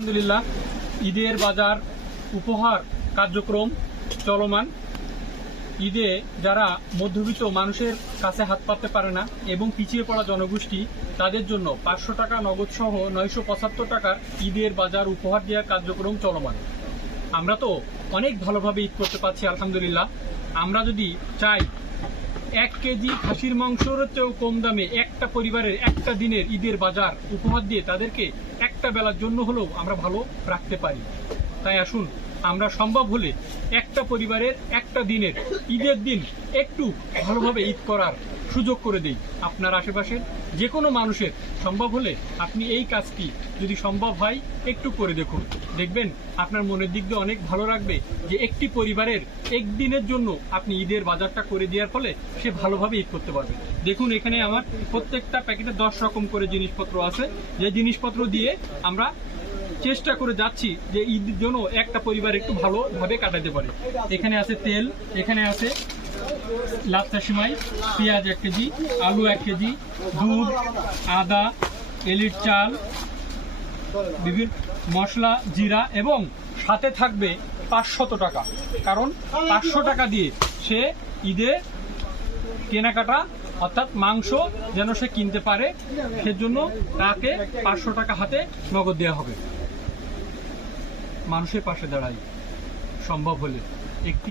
আলহামদুলিল্লাহ, ঈদের বাজার উপহার কার্যক্রম চলমান। ঈদে যারা মধ্যবিত্ত মানুষের কাছে হাত পাততে পারে না এবং পিছিয়ে পড়া জনগোষ্ঠী, তাদের জন্য 500 টাকা নগদ সহ 975 টাকার ঈদের বাজার উপহার দেওয়ার কার্যক্রম চলমান। আমরা তো অনেক ভালোভাবে ঈদ করতে পারছি আলহামদুলিল্লাহ। আমরা যদি চাই 1 কেজি খাসির মাংসের চেয়েও কম দামে একটা পরিবারের একটা দিনের ঈদের বাজার উপহার দিয়ে তাদেরকে একটা বেলার জন্য হলেও আমরা ভালো রাখতে পারি, তাই আসুন আমরা সম্ভব হলে একটা পরিবারের একটা দিনের ঈদের দিন একটু ভালোভাবে ঈদ করার সুযোগ করে দেই। আপনার আশেপাশের যে কোনো মানুষের সম্ভব হলে আপনি এই কাজটি যদি সম্ভব হয় একটু করে দেখুন, দেখবেন আপনার মনের দিক দিয়ে অনেক ভালো রাখবে যে একটি পরিবারের একদিনের জন্য আপনি ঈদের বাজারটা করে দেওয়ার ফলে সে ভালোভাবে ঈদ করতে পারবে। দেখুন এখানে আমার প্রত্যেকটা প্যাকেটে 10 রকম করে জিনিসপত্র আছে, যে জিনিসপত্র দিয়ে আমরা চেষ্টা করে যাচ্ছি যে ঈদের জন্য একটা পরিবার একটু ভালোভাবে কাটাতে পারে। এখানে আছে তেল, এখানে আছে লাচ্ছা সিমাই, পেঁয়াজ 1 কেজি, আলু 1 কেজি, দুধ, আদা, এলিট চাল, বিভিন্ন মশলা, জিরা এবং সাথে থাকবে 500 টাকা, কারণ 500 টাকা দিয়ে সে ঈদে কেনাকাটা অর্থাৎ মাংস যেন সে কিনতে পারে, সেজন্য তাকে 500 টাকা হাতে নগদ দেওয়া হবে। মানুষের পাশে দাঁড়াই সম্ভব হলে একটি